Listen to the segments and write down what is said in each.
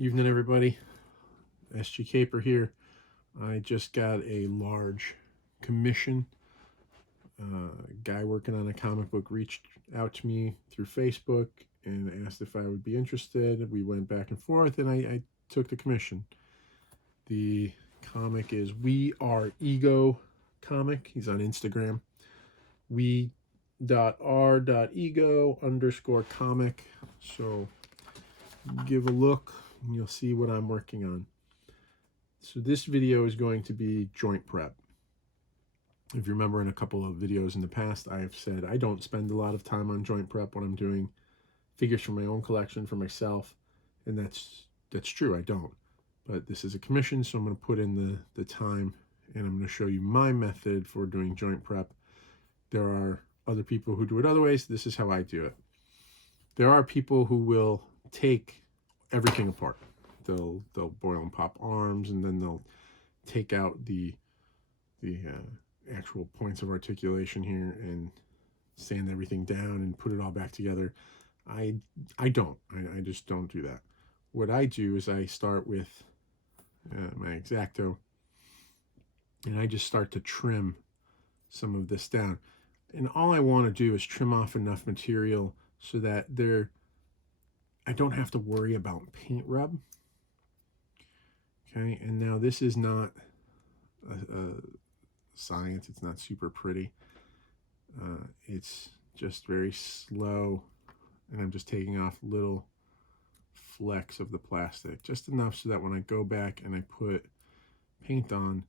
Evening, everybody. SG Caper here. I just got a large commission. A guy working on a comic book reached out to me through Facebook and asked if I would be interested. We went back and forth, and I took the commission. The comic is We Are Ego comic. He's on Instagram. we.r.ego_comic. So give a look and you'll see what I'm working on. So this video is going to be joint prep. If you remember in a couple of videos in the past, I have said I don't spend a lot of time on joint prep when I'm doing figures for my own collection for myself, and that's true, I don't. But this is a commission, so I'm going to put in the time, and I'm going to show you my method for doing joint prep. There are other people who do it other ways. This is how I do it. There are people who will take everything apart. They'll boil and pop arms, and then they'll take out the actual points of articulation here and sand everything down and put it all back together. I don't. I just don't do that. What I do is I start with my X-Acto, and I just start to trim some of this down. And all I want to do is trim off enough material so that I don't have to worry about paint rub. Okay, and now this is not a science. It's not super pretty. It's just very slow, and I'm just taking off little flecks of the plastic, just enough so that when I go back and I put paint on,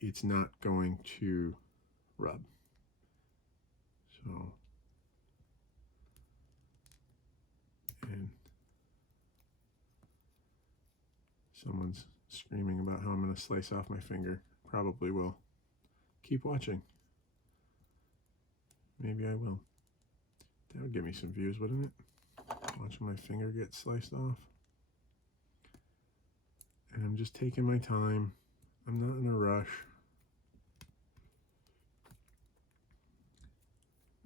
it's not going to rub. So, and someone's screaming about how I'm going to slice off my finger. Probably will. Keep watching. Maybe I will. That would give me some views, wouldn't it? Watching my finger get sliced off. And I'm just taking my time. I'm not in a rush.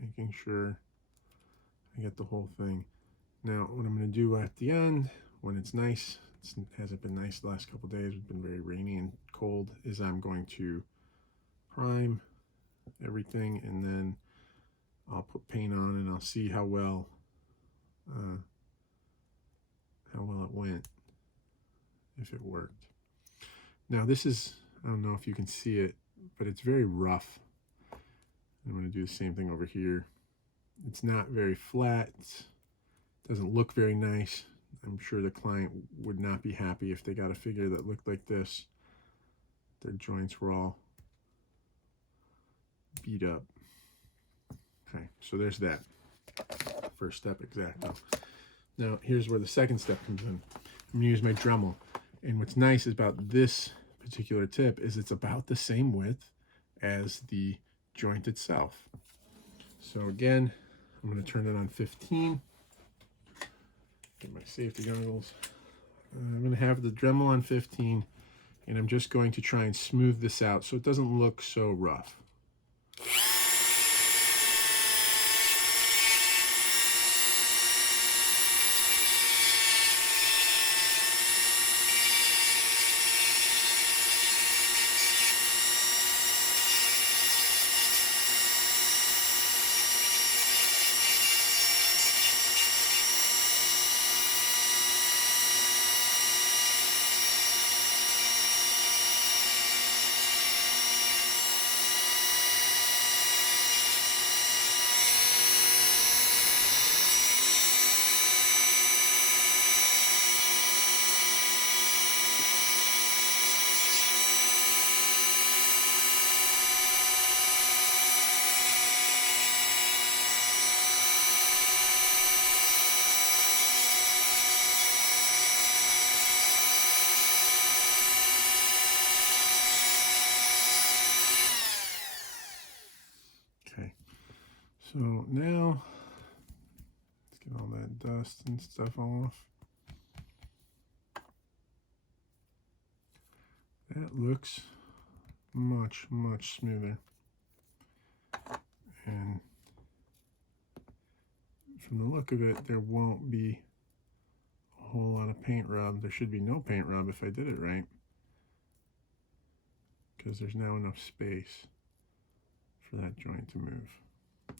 Making sure I get the whole thing. Now, what I'm going to do at the end, when it's nice, it hasn't been nice the last couple days, it's been very rainy and cold, is I'm going to prime everything, and then I'll put paint on, and I'll see how well it went, if it worked. Now this is, I don't know if you can see it, but it's very rough. I'm going to do the same thing over here. It's not very flat. It doesn't look very nice. I'm sure the client would not be happy if they got a figure that looked like this. Their joints were all beat up. Okay, so there's that. First step, X-Acto. Now, here's where the second step comes in. I'm going to use my Dremel. And what's nice about this particular tip is it's about the same width as the joint itself. So again, I'm going to turn it on 15. Get my safety goggles. I'm going to have the Dremel on 15, and I'm just going to try and smooth this out so it doesn't look so rough. Okay, so now let's get all that dust and stuff off. That looks much smoother. And from the look of it, there won't be a whole lot lot of paint rub. There should be no paint rub if I did it right, because there's now enough space for that joint to move.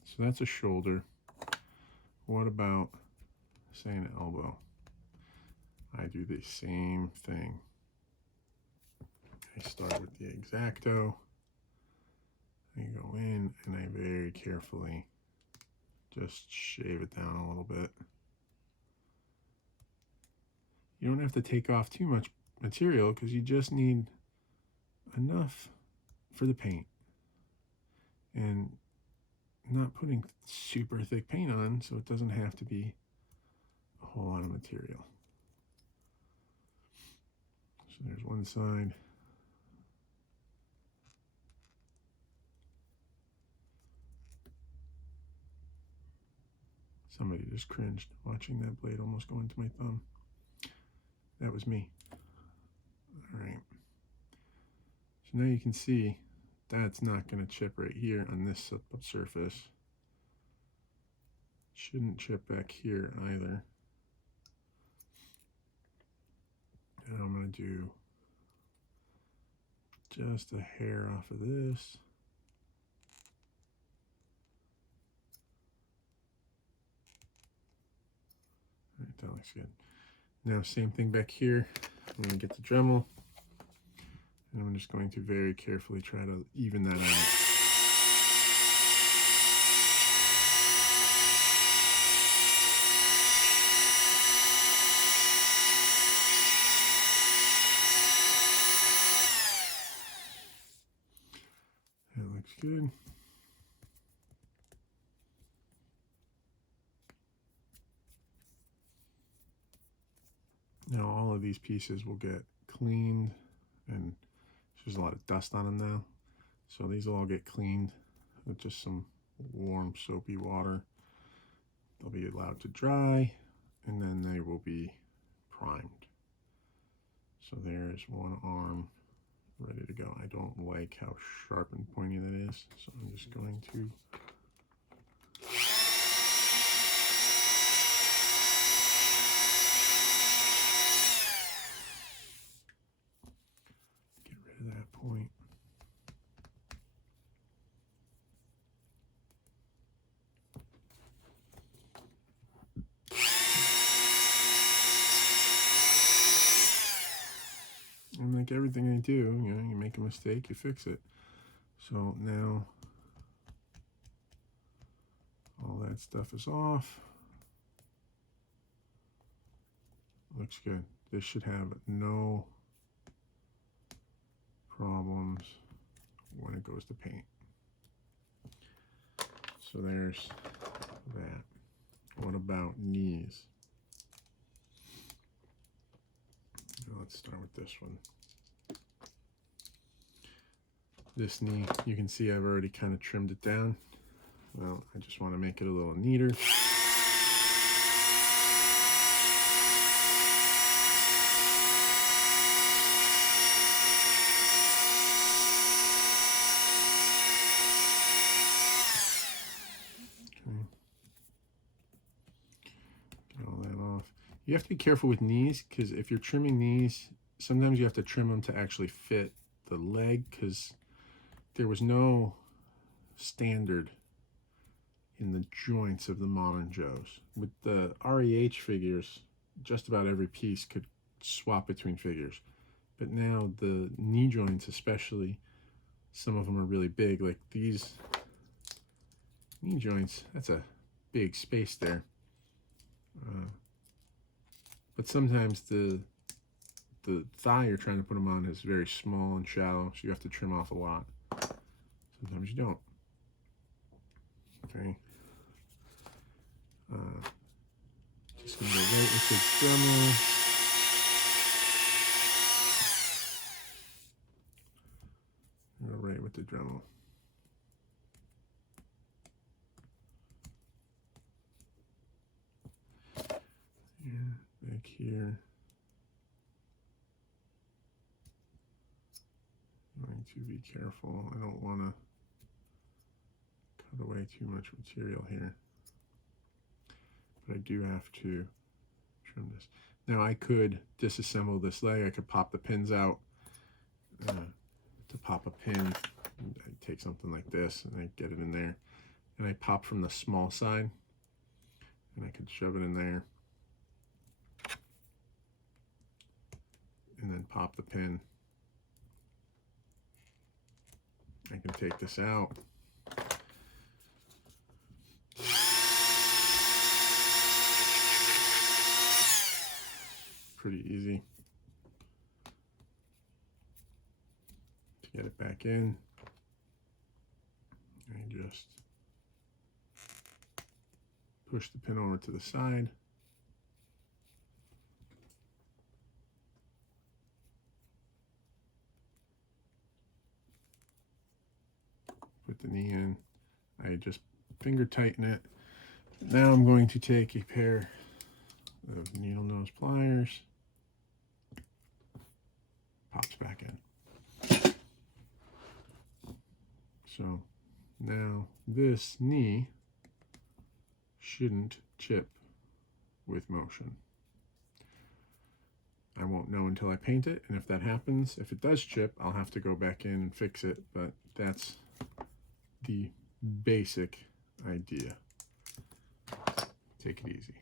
So that's a shoulder. What about, say, an elbow? I do the same thing. I start with the X-Acto. I go in and I very carefully just shave it down a little bit. You don't have to take off too much material because you just need enough for the paint. And not putting super thick paint on, so it doesn't have to be a whole lot of material. So there's one side. Somebody just cringed watching that blade almost go into my thumb. That was me. All right. So now you can see that's not going to chip right here on this surface. Shouldn't chip back here either. And I'm going to do just a hair off of this. All right, that looks good. Now, same thing back here. I'm going to get the Dremel, and I'm just going to very carefully try to even that out. That looks good. Now all of these pieces will get cleaned, and there's a lot of dust on them now. So these will all get cleaned with just some warm soapy water. They'll be allowed to dry, and then they will be primed. So there's one arm ready to go. I don't like how sharp and pointy that is, so I'm just going to get rid of that point. And like everything I do, you know, you make a mistake, you fix it. So now all that stuff is off. Looks good. This should have no problems when it goes to paint. So there's that. What about knees? Let's start with this one. This knee, you can see I've already kind of trimmed it down. Well, I just want to make it a little neater. You have to be careful with knees, because if you're trimming knees, sometimes you have to trim them to actually fit the leg, because there was no standard in the joints of the modern Joes. With the REH figures, just about every piece could swap between figures. But now the knee joints especially, some of them are really big, like these knee joints, that's a big space there. But sometimes the thigh you're trying to put them on is very small and shallow, so you have to trim off a lot. Sometimes you don't. Okay. Just gonna go right with the Dremel. Go right with the Dremel. Back here. I'm going to be careful. I don't want to cut away too much material here. But I do have to trim this. Now I could disassemble this leg. I could pop the pins out. To pop a pin, I take something like this and I get it in there. And I pop from the small side and I could shove it in there. And then pop the pin. I can take this out. Pretty easy to get it back in. I just push the pin over to the side. Put the knee in. I just finger tighten it. Now I'm going to take a pair of needle nose pliers. Pops back in. So now this knee shouldn't chip with motion. I won't know until I paint it, and if that happens, if it does chip, I'll have to go back in and fix it, but that's the basic idea. Take it easy.